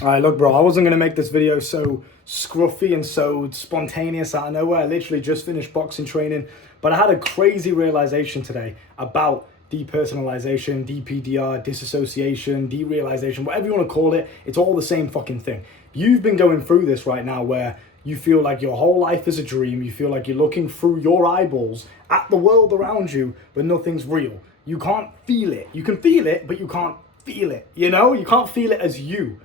All right, look, bro, I wasn't going to make this video so scruffy and so spontaneous out of nowhere. I literally just finished boxing training, but I had a crazy realization today about depersonalization, DPDR, disassociation, derealisation, whatever you want to call it. It's all the same fucking thing. You've been going through this right now where you feel like your whole life is a dream. You feel like you're looking through your eyeballs at the world around you, but nothing's real. You can't feel it. You can feel it, but you can't feel it. You know, you can't feel it as you,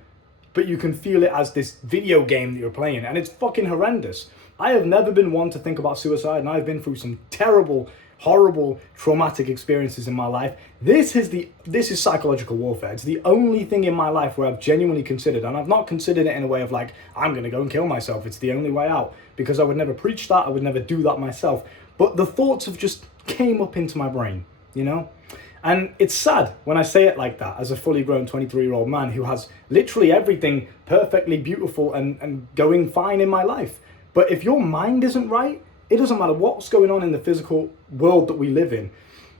but you can feel it as this video game that you're playing, and it's fucking horrendous. I have never been one to think about suicide, and I've been through some terrible, horrible, traumatic experiences in my life. This is psychological warfare. It's the only thing in my life where I've genuinely considered, and I've not considered it in a way of like, I'm gonna go and kill myself. It's the only way out, because I would never preach that, I would never do that myself. But the thoughts have just came up into my brain, you know? And it's sad when I say it like that as a fully grown 23-year-old man who has literally everything perfectly beautiful and going fine in my life. But if your mind isn't right, it doesn't matter what's going on in the physical world that we live in,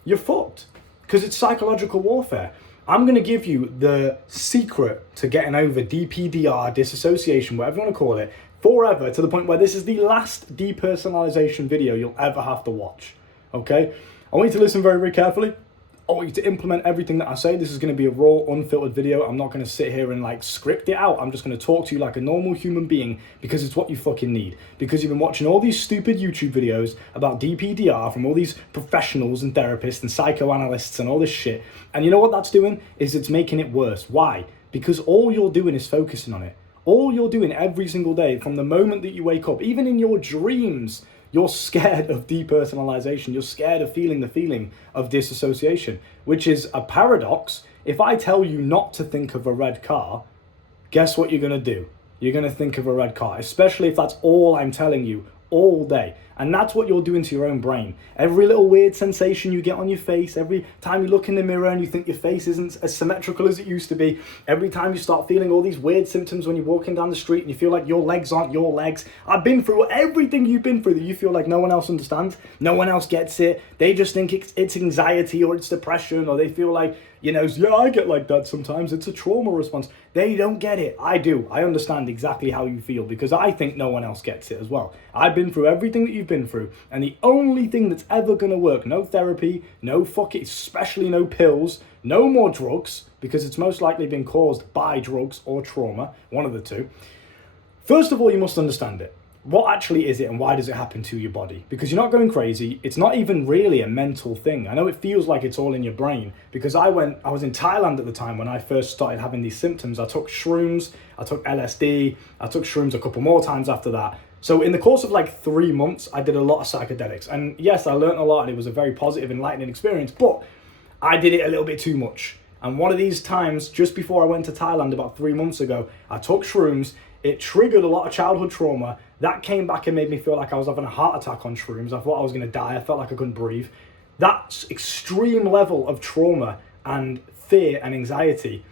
you're fucked, because it's psychological warfare. I'm going to give you the secret to getting over DPDR, disassociation, whatever you want to call it, forever, to the point where this is the last depersonalization video you'll ever have to watch. Okay? I want you to listen very, very carefully. I want you to implement everything that I say. This is going to be a raw, unfiltered video. I'm not going to sit here and like script it out. I'm just going to talk to you like a normal human being, because it's what you fucking need. Because you've been watching all these stupid YouTube videos about DPDR from all these professionals and therapists and psychoanalysts and all this shit. And you know what that's doing? Is it's making it worse. Why? Because all you're doing is focusing on it. All you're doing every single day, from the moment that you wake up, even in your dreams, you're scared of depersonalization. You're scared of feeling the feeling of disassociation, which is a paradox. If I tell you not to think of a red car, guess what you're going to do? You're going to think of a red car, especially if that's all I'm telling you all day. And that's what you're doing to your own brain. Every little weird sensation you get on your face, every time you look in the mirror and you think your face isn't as symmetrical as it used to be, every time you start feeling all these weird symptoms when you're walking down the street and you feel like your legs aren't your legs. I've been through everything you've been through that you feel like no one else understands, no one else gets it. They just think it's anxiety or it's depression, or they feel like, you know, yeah, I get like that sometimes. It's a trauma response. They don't get it. I do. I understand exactly how you feel, because I think no one else gets it as well. I've been through everything that you've been through, and the only thing that's ever going to work, no therapy, no fucking, especially no pills, no more drugs, because it's most likely been caused by drugs or trauma, one of the two. First of all, you must understand it. What actually is it, and why does it happen to your body? Because you're not going crazy. It's not even really a mental thing. I know it feels like it's all in your brain, because I was in Thailand at the time when I first started having these symptoms. I took shrooms, I took LSD, I took shrooms a couple more times after that. So in the course of like 3 months, I did a lot of psychedelics. And yes, I learned a lot, and it was a very positive, enlightening experience, but I did it a little bit too much. And one of these times, just before I went to Thailand about 3 months ago, I took shrooms. It triggered a lot of childhood trauma. That came back and made me feel like I was having a heart attack on shrooms. I thought I was going to die. I felt like I couldn't breathe. That extreme level of trauma and fear and anxiety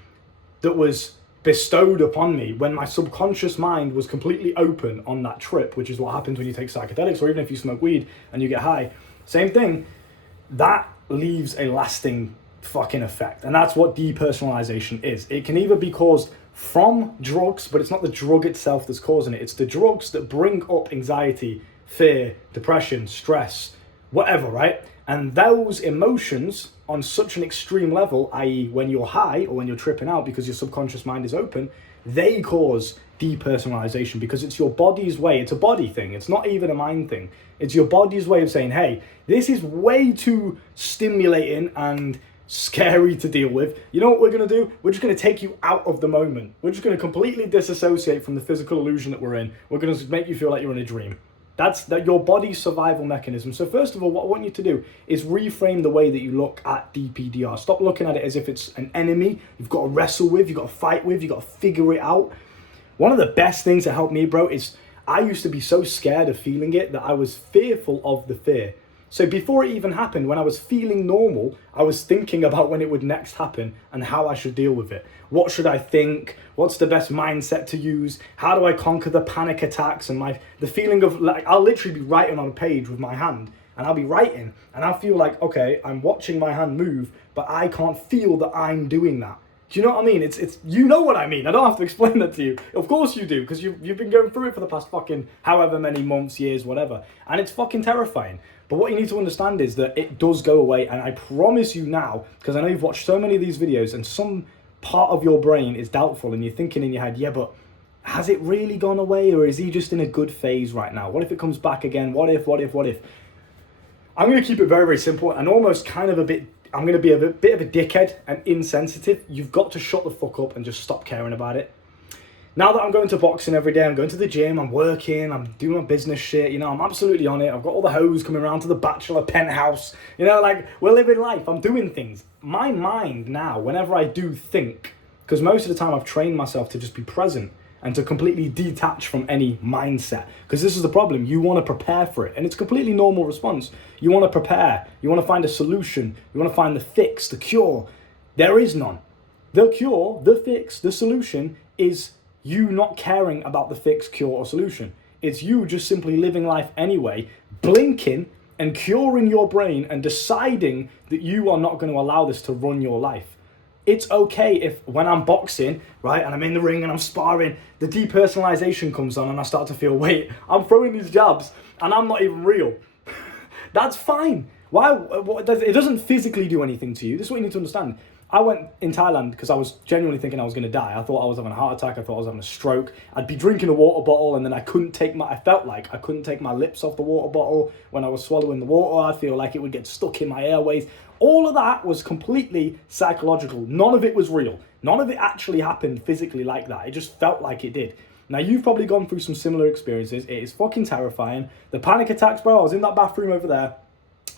that was bestowed upon me when my subconscious mind was completely open on that trip, which is what happens when you take psychedelics, or even if you smoke weed and you get high. Same thing. That leaves a lasting fucking effect. And that's what depersonalization is. It can either be caused from drugs, but it's not the drug itself that's causing it. It's the drugs that bring up anxiety, fear, depression, stress, whatever, right? And those emotions on such an extreme level, i.e. when you're high or when you're tripping out because your subconscious mind is open, they cause depersonalization, because it's your body's way. It's a body thing. It's not even a mind thing. It's your body's way of saying, hey, this is way too stimulating and scary to deal with. You know what we're going to do? We're just going to take you out of the moment. We're just going to completely disassociate from the physical illusion that we're in. We're going to make you feel like you're in a dream. That's your body's survival mechanism. So first of all, what I want you to do is reframe the way that you look at DPDR. Stop looking at it as if it's an enemy you've got to wrestle with, you've got to fight with, you've got to figure it out. One of the best things that helped me, bro, is I used to be so scared of feeling it that I was fearful of the fear. So before it even happened, when I was feeling normal, I was thinking about when it would next happen and how I should deal with it. What should I think? What's the best mindset to use? How do I conquer the panic attacks and the feeling of, like, I'll literally be writing on a page with my hand, and I'll be writing and I'll feel like, okay, I'm watching my hand move, but I can't feel that I'm doing that. Do you know what I mean? It's you know what I mean. I don't have to explain that to you. Of course you do, because you've been going through it for the past fucking however many months, years, whatever. And it's fucking terrifying. But what you need to understand is that it does go away, and I promise you now, because I know you've watched so many of these videos, and some part of your brain is doubtful, and you're thinking in your head, yeah, but has it really gone away, or is he just in a good phase right now? What if it comes back again? What if? I'm going to keep it very, very simple, and almost kind of I'm going to be a bit of a dickhead and insensitive. You've got to shut the fuck up and just stop caring about it. Now that I'm going to boxing every day, I'm going to the gym, I'm working, I'm doing my business shit, you know, I'm absolutely on it. I've got all the hoes coming around to the bachelor penthouse, you know, like, we're living life, I'm doing things. My mind now, whenever I do think, because most of the time I've trained myself to just be present and to completely detach from any mindset. Because this is the problem, you want to prepare for it, and it's a completely normal response. You want to prepare, you want to find a solution, you want to find the fix, the cure. There is none. The cure, the fix, the solution is you not caring about the fix, cure, or solution. It's you just simply living life anyway, blinking and curing your brain and deciding that you are not going to allow this to run your life. It's okay if when I'm boxing, right, and I'm in the ring and I'm sparring, the depersonalisation comes on and I start to feel, wait, I'm throwing these jabs and I'm not even real. That's fine. Why? It doesn't physically do anything to you. This is what you need to understand. I went in Thailand because I was genuinely thinking I was going to die. I thought I was having a heart attack. I thought I was having a stroke. I'd be drinking a water bottle and then I felt like I couldn't take my lips off the water bottle. When I was swallowing the water, I'd feel like it would get stuck in my airways. All of that was completely psychological. None of it was real. None of it actually happened physically like that. It just felt like it did. Now, you've probably gone through some similar experiences. It is fucking terrifying. The panic attacks, bro, I was in that bathroom over there.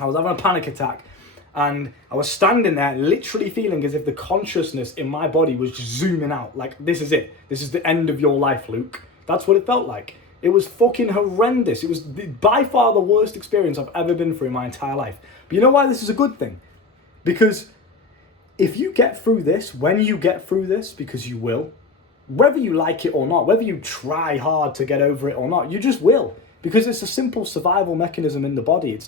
I was having a panic attack. And I was standing there literally feeling as if the consciousness in my body was just zooming out. Like, this is it. This is the end of your life, Luke. That's what it felt like. It was fucking horrendous. It was by far the worst experience I've ever been through in my entire life. But you know why this is a good thing? Because if you get through this, when you get through this, because you will, whether you like it or not, whether you try hard to get over it or not, you just will. Because it's a simple survival mechanism in the body.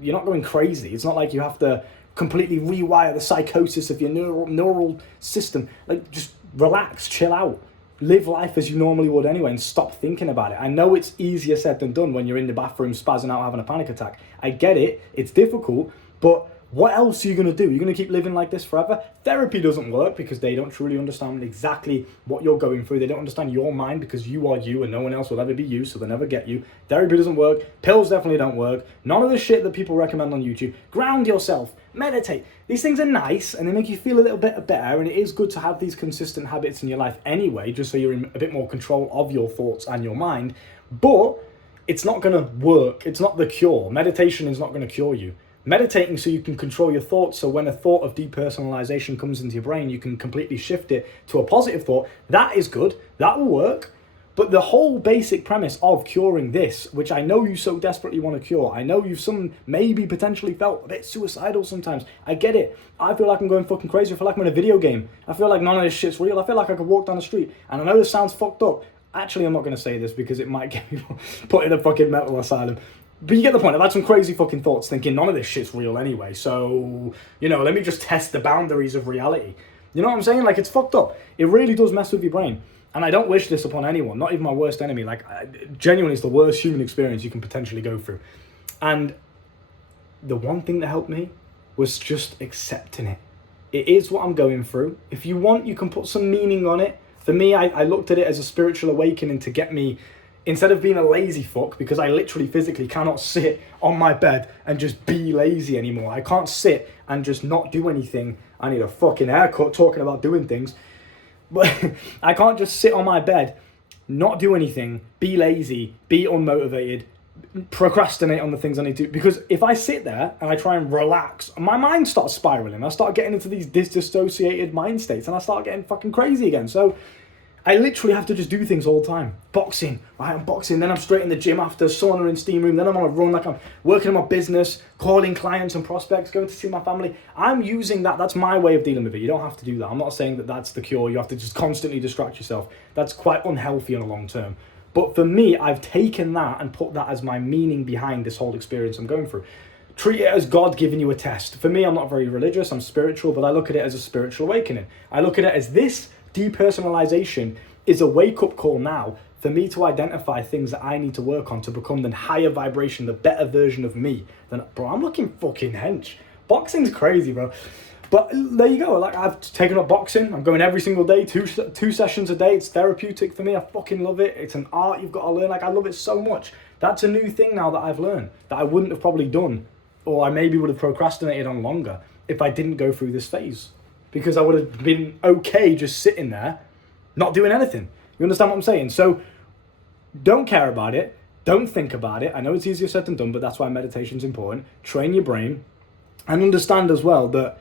You're not going crazy. It's not like you have to completely rewire the psychosis of your neural system. Like, just relax, chill out, live life as you normally would anyway, and stop thinking about it. I know it's easier said than done when you're in the bathroom spazzing out having a panic attack. I get it. It's difficult, but what else are you going to do? You're going to keep living like this forever? Therapy doesn't work because they don't truly understand exactly what you're going through. They don't understand your mind because you are you and no one else will ever be you, so they'll never get you. Therapy doesn't work. Pills definitely don't work. None of the shit that people recommend on YouTube. Ground yourself. Meditate. These things are nice and they make you feel a little bit better, and it is good to have these consistent habits in your life anyway, just so you're in a bit more control of your thoughts and your mind. But it's not going to work. It's not the cure. Meditation is not going to cure you. Meditating so you can control your thoughts, so when a thought of depersonalization comes into your brain, you can completely shift it to a positive thought. That is good. That will work. But the whole basic premise of curing this, which I know you so desperately want to cure, I know you've maybe potentially felt a bit suicidal sometimes. I get it. I feel like I'm going fucking crazy. I feel like I'm in a video game. I feel like none of this shit's real. I feel like I could walk down the street. And I know this sounds fucked up. Actually, I'm not going to say this because it might get me put in a fucking mental asylum. But you get the point. I've had some crazy fucking thoughts thinking none of this shit's real anyway. So, let me just test the boundaries of reality. You know what I'm saying? Like, it's fucked up. It really does mess with your brain. And I don't wish this upon anyone, not even my worst enemy. Like, genuinely, it's the worst human experience you can potentially go through. And the one thing that helped me was just accepting it. It is what I'm going through. If you want, you can put some meaning on it. For me, I looked at it as a spiritual awakening to get me, instead of being a lazy fuck, because I literally physically cannot sit on my bed and just be lazy anymore. I can't sit and just not do anything. I need a fucking haircut talking about doing things. But I can't just sit on my bed, not do anything, be lazy, be unmotivated, procrastinate on the things I need to do. Because if I sit there and I try and relax, my mind starts spiraling. I start getting into these dissociated mind states and I start getting fucking crazy again. So I literally have to just do things all the time. Boxing, right? I'm boxing, then I'm straight in the gym after, sauna and steam room, then I'm on a run, like I'm working on my business, calling clients and prospects, going to see my family. I'm using that. That's my way of dealing with it. You don't have to do that. I'm not saying that that's the cure. You have to just constantly distract yourself. That's quite unhealthy on a long term. But for me, I've taken that and put that as my meaning behind this whole experience I'm going through. Treat it as God giving you a test. For me, I'm not very religious, I'm spiritual, but I look at it as a spiritual awakening. I look at it as this depersonalization is a wake-up call now for me to identify things that I need to work on to become the higher vibration, the better version of me. Then, bro, I'm looking fucking hench. Boxing's crazy, bro. But there you go. Like, I've taken up boxing. I'm going every single day, two sessions a day. It's therapeutic for me. I fucking love it. It's an art you've got to learn. Like, I love it so much. That's a new thing now that I've learned that I wouldn't have probably done, or I maybe would have procrastinated on longer if I didn't go through this phase. Because I would have been okay just sitting there, not doing anything. You understand what I'm saying? So don't care about it. Don't think about it. I know it's easier said than done, but that's why meditation's important. Train your brain and understand as well that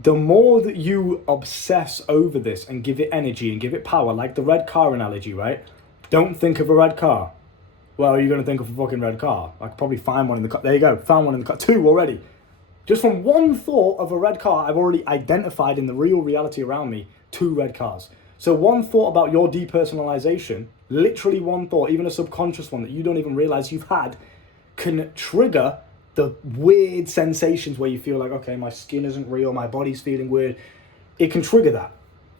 the more that you obsess over this and give it energy and give it power, like the red car analogy, right? Don't think of a red car. Well, you're going to think of a fucking red car. I could probably find one in the car. There you go. Found one in the car. 2 already. Just from one thought of a red car, I've already identified in the real reality around me 2 red cars. So one thought about your depersonalization, literally one thought, even a subconscious one that you don't even realize you've had, can trigger the weird sensations where you feel like, okay, my skin isn't real, my body's feeling weird. It can trigger that.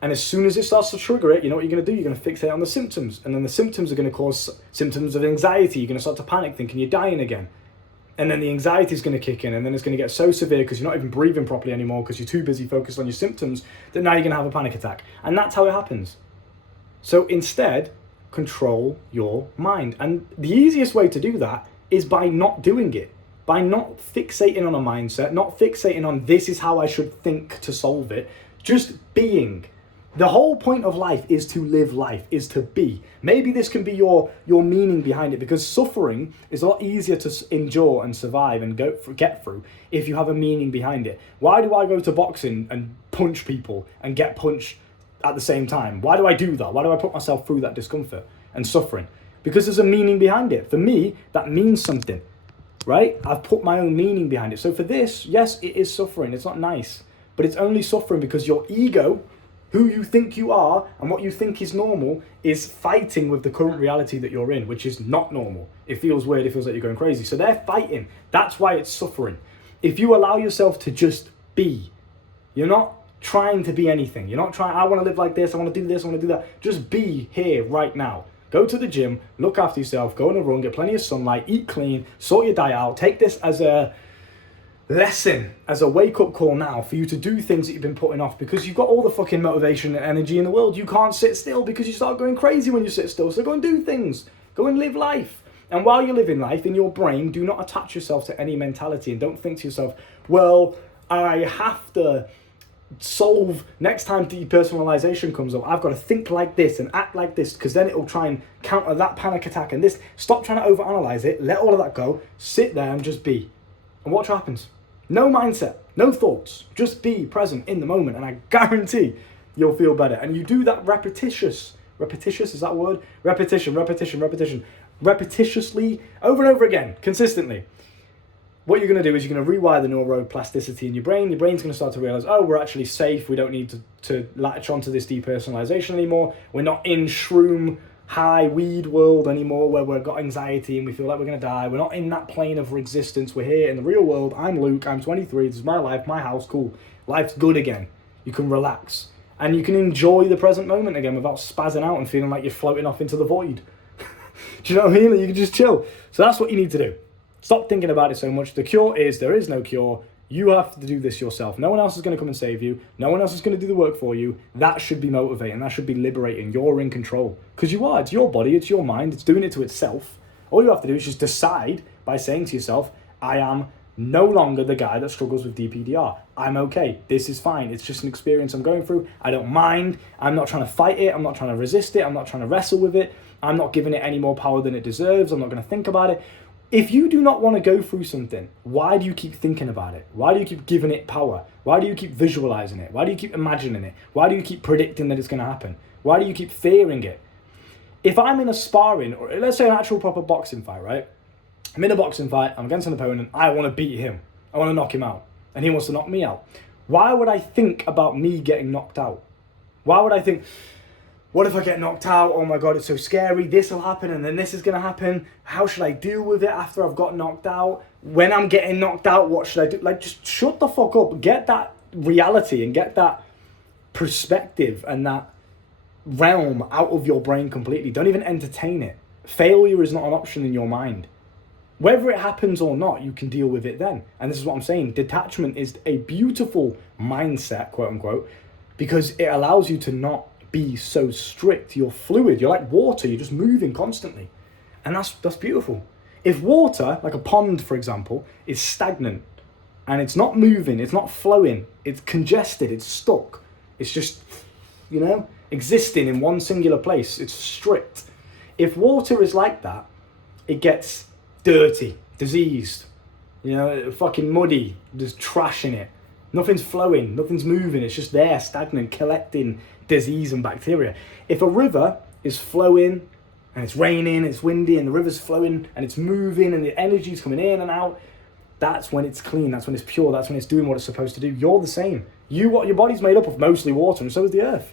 And as soon as it starts to trigger it, you know what you're going to do? You're going to fixate on the symptoms. And then the symptoms are going to cause symptoms of anxiety. You're going to start to panic, thinking you're dying again. And then the anxiety is going to kick in, and then it's going to get so severe because you're not even breathing properly anymore because you're too busy focused on your symptoms that now you're going to have a panic attack. And that's how it happens. So instead, control your mind. And the easiest way to do that is by not doing it, by not fixating on a mindset, not fixating on this is how I should think to solve it, just being. The whole point of life is to live life, is to be. Maybe this can be your meaning behind it, because suffering is a lot easier to endure and survive and get through if you have a meaning behind it. Why do I go to boxing and punch people and get punched at the same time? Why do I do that? Why do I put myself through that discomfort and suffering? Because there's a meaning behind it. For me, that means something, right? I've put my own meaning behind it. So for this, yes, it is suffering. It's not nice, but it's only suffering because your ego, who you think you are and what you think is normal, is fighting with the current reality that you're in, which is not normal. It feels weird, it feels like you're going crazy. So they're fighting. That's why it's suffering. If you allow yourself to just be, you're not trying to be anything. You're not trying, I want to live like this, I want to do this, I want to do that. Just be here right now. Go to the gym, look after yourself, go on a run, get plenty of sunlight, eat clean, sort your diet out. Take this as a lesson, as a wake-up call now for you to do things that you've been putting off, because you've got all the fucking motivation and energy in the world. You can't sit still because you start going crazy when you sit still. So go and do things. Go and live life. And while you're living life in your brain, do not attach yourself to any mentality, and don't think to yourself, well, I have to solve next time depersonalization comes up. I've got to think like this and act like this, because then it'll try and counter that panic attack and this. Stop trying to overanalyze it. Let all of that go. Sit there and just be. And watch what happens. No mindset, no thoughts, just be present in the moment, and I guarantee you'll feel better. And you do that repetitious, is that a word? Repetitiously, over and over again, consistently. What you're going to do is you're going to rewire the neuroplasticity in your brain. Your brain's going to start to realize, oh, we're actually safe. We don't need to latch onto this depersonalization anymore. We're not in shroom high weed world anymore where we've got anxiety and we feel like we're going to die. We're not in that plane of existence. We're here in the real world. I'm Luke. I'm 23. This is my life, my house. Cool. Life's good again. You can relax. And you can enjoy the present moment again without spazzing out and feeling like you're floating off into the void. Do you know what I mean? You can just chill. So that's what you need to do. Stop thinking about it so much. The cure is there is no cure. You have to do this yourself. No one else is going to come and save you. No one else is going to do the work for you. That should be motivating. That should be liberating. You're in control. Because you are. It's your body. It's your mind. It's doing it to itself. All you have to do is just decide by saying to yourself, I am no longer the guy that struggles with DPDR. I'm okay. This is fine. It's just an experience I'm going through. I don't mind. I'm not trying to fight it. I'm not trying to resist it. I'm not trying to wrestle with it. I'm not giving it any more power than it deserves. I'm not going to think about it. If you do not want to go through something, why do you keep thinking about it? Why do you keep giving it power? Why do you keep visualizing it? Why do you keep imagining it? Why do you keep predicting that it's going to happen? Why do you keep fearing it? If I'm in a sparring, or let's say an actual proper boxing fight, right? I'm in a boxing fight, I'm against an opponent, I want to beat him. I want to knock him out. And he wants to knock me out. Why would I think about me getting knocked out? Why would I think, what if I get knocked out? Oh my God, it's so scary. This will happen and then this is going to happen. How should I deal with it after I've got knocked out? When I'm getting knocked out, what should I do? Like, just shut the fuck up. Get that reality and get that perspective and that realm out of your brain completely. Don't even entertain it. Failure is not an option in your mind. Whether it happens or not, you can deal with it then. And this is what I'm saying. Detachment is a beautiful mindset, quote unquote, because it allows you to not be so strict. You're fluid. You're like water. You're just moving constantly. And that's beautiful. If water, like a pond, for example, is stagnant and it's not moving, it's not flowing, it's congested, it's stuck, it's just, existing in one singular place, it's strict. If water is like that, it gets dirty, diseased, fucking muddy, there's trash in it. Nothing's flowing, nothing's moving, it's just there, stagnant, collecting disease and bacteria. If a river is flowing and it's raining, it's windy, and the river's flowing and it's moving and the energy's coming in and out, that's when it's clean, that's when it's pure, that's when it's doing what it's supposed to do. You're the same. Your body's made up of mostly water, and so is the earth.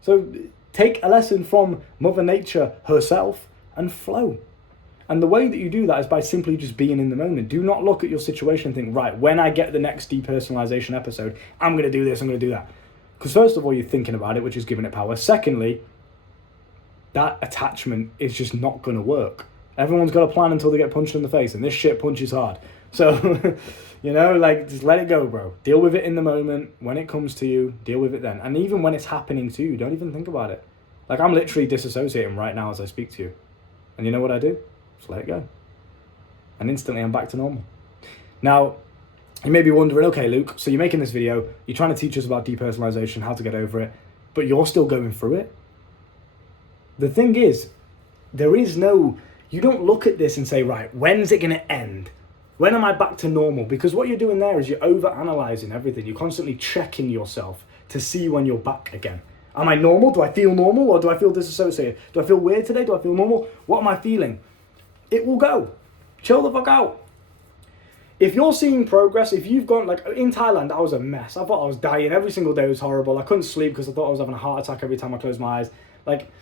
So take a lesson from Mother Nature herself and flow. And the way that you do that is by simply just being in the moment. Do not look at your situation and think, right, when I get the next depersonalization episode, I'm going to do this, I'm going to do that. Because first of all, you're thinking about it, which is giving it power. Secondly, that attachment is just not going to work. Everyone's got a plan until they get punched in the face, and this shit punches hard. So, just let it go, bro. Deal with it in the moment. When it comes to you, deal with it then. And even when it's happening to you, don't even think about it. Like, I'm literally disassociating right now as I speak to you. And you know what I do? Just let it go. And instantly I'm back to normal. Now, you may be wondering, okay, Luke, so you're making this video, you're trying to teach us about depersonalization, how to get over it, but you're still going through it. The thing is, you don't look at this and say, right, when's it going to end? When am I back to normal? Because what you're doing there is you're over-analyzing everything. You're constantly checking yourself to see when you're back again. Am I normal? Do I feel normal or do I feel disassociated? Do I feel weird today? Do I feel normal? What am I feeling? It will go. Chill the fuck out. If you're seeing progress, if you've gone, like in Thailand, I was a mess. I thought I was dying. Every single day was horrible. I couldn't sleep because I thought I was having a heart attack every time I closed my eyes. Like,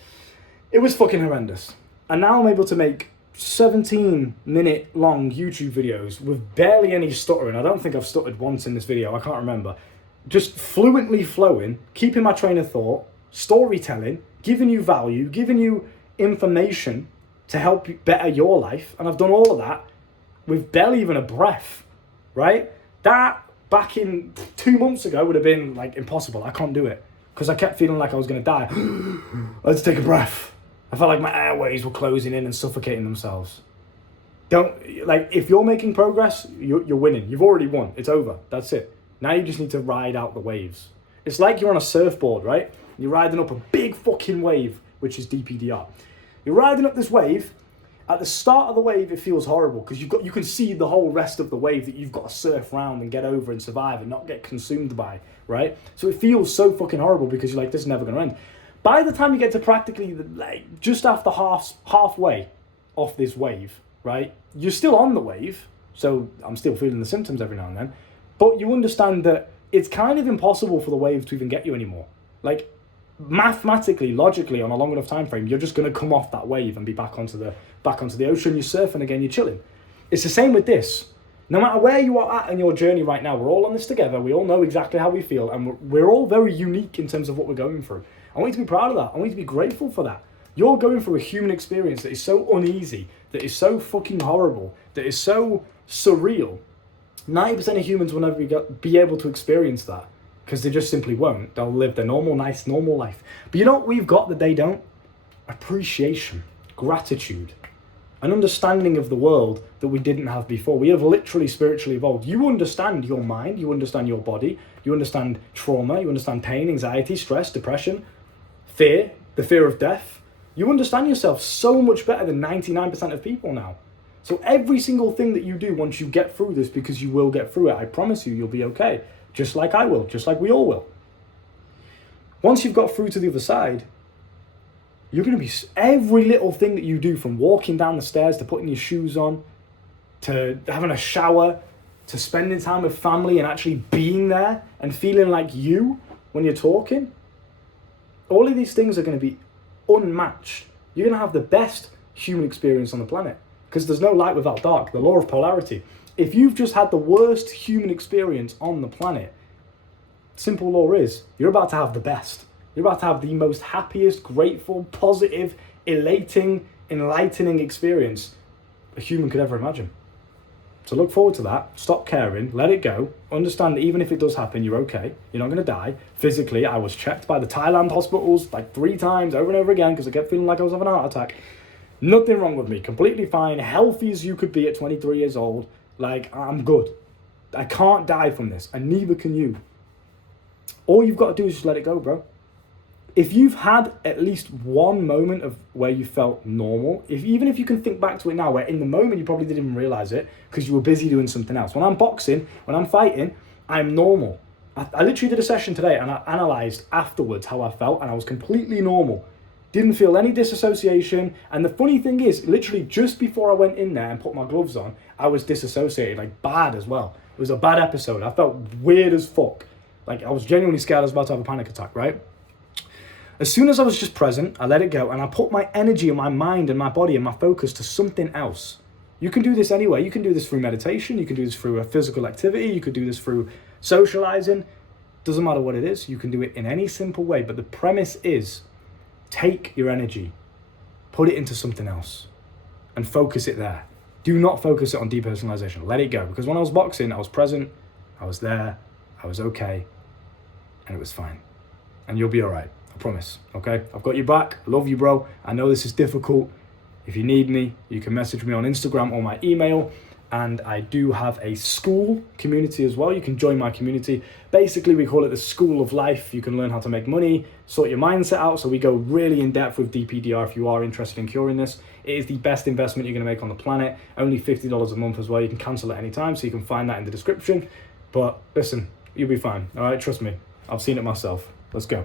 it was fucking horrendous. And now I'm able to make 17-minute long YouTube videos with barely any stuttering. I don't think I've stuttered once in this video. I can't remember. Just fluently flowing, keeping my train of thought, storytelling, giving you value, giving you information to help you better your life. And I've done all of that with barely even a breath, right? That back in 2 months ago would have been like impossible. I can't do it because I kept feeling like I was going to die. Let's take a breath. I felt like my airways were closing in and suffocating themselves. If you're making progress, you're winning. You've already won. It's over. That's it. Now you just need to ride out the waves. It's like you're on a surfboard, right? You're riding up a big fucking wave, which is DPDR. You're riding up this wave. At the start of the wave, it feels horrible because you can see the whole rest of the wave that you've got to surf around and get over and survive and not get consumed by, right? So it feels so fucking horrible because you're like, this is never going to end. By the time you get to practically just after halfway off this wave, right? You're still on the wave, so I'm still feeling the symptoms every now and then, but you understand that it's kind of impossible for the wave to even get you anymore. Like, mathematically, logically, on a long enough time frame, you're just going to come off that wave and be back onto the ocean. You're surfing again, you're chilling. It's the same with this. No matter where you are at in your journey right now, we're all on this together. We all know exactly how we feel, and we're all very unique in terms of what we're going through. I want you to be proud of that. I want you to be grateful for that. You're going through a human experience that is so uneasy, that is so fucking horrible, that is so surreal. 90% of humans will never be able to experience that because they just simply won't. They'll live their normal, nice, normal life. But you know what we've got that they don't? Appreciation, gratitude, an understanding of the world that we didn't have before. We have literally spiritually evolved. You understand your mind, you understand your body, you understand trauma, you understand pain, anxiety, stress, depression, fear, the fear of death. You understand yourself so much better than 99% of people now. So every single thing that you do once you get through this, because you will get through it, I promise you, you'll be okay. Just like I will, just like we all will. Once you've got through to the other side, you're going to be, every little thing that you do, from walking down the stairs to putting your shoes on, to having a shower, to spending time with family and actually being there and feeling like you when you're talking, all of these things are going to be unmatched. You're going to have the best human experience on the planet because there's no light without dark, the law of polarity. If you've just had the worst human experience on the planet, simple law is you're about to have the best. You're about to have the most happiest, grateful, positive, elating, enlightening experience a human could ever imagine. So look forward to that. Stop caring. Let it go. Understand that even if it does happen, you're okay. You're not going to die. Physically, I was checked by the Thailand hospitals like 3 times over and over again because I kept feeling like I was having a heart attack. Nothing wrong with me. Completely fine. Healthy as you could be at 23 years old. Like, I'm good. I can't die from this, and neither can you. All you've got to do is just let it go, bro. If you've had at least one moment of where you felt normal, even if you can think back to it now, where in the moment you probably didn't even realize it because you were busy doing something else. When I'm boxing, when I'm fighting, I'm normal. I literally did a session today and I analyzed afterwards how I felt, and I was completely normal. Didn't feel any disassociation. And the funny thing is, literally just before I went in there and put my gloves on, I was disassociated, like bad as well. It was a bad episode. I felt weird as fuck. Like I was genuinely scared I was about to have a panic attack, right? As soon as I was just present, I let it go and I put my energy and my mind and my body and my focus to something else. You can do this anyway. You can do this through meditation. You can do this through a physical activity. You could do this through socializing. Doesn't matter what it is. You can do it in any simple way. But the premise is take your energy, put it into something else and focus it there. Do not focus it on depersonalization. Let it go. Because when I was boxing, I was present, I was there, I was okay, and it was fine. And you'll be all right. I promise, okay? I've got your back. I love you, bro. I know this is difficult. If you need me, you can message me on Instagram or my email. And I do have a school community as well. You can join my community. Basically, we call it the School of Life. You can learn how to make money, sort your mindset out. So we go really in depth with DPDR if you are interested in curing this. It is the best investment you're going to make on the planet. Only $50 a month as well. You can cancel at any time, so you can find that in the description. But listen, you'll be fine. All right, trust me. I've seen it myself. Let's go.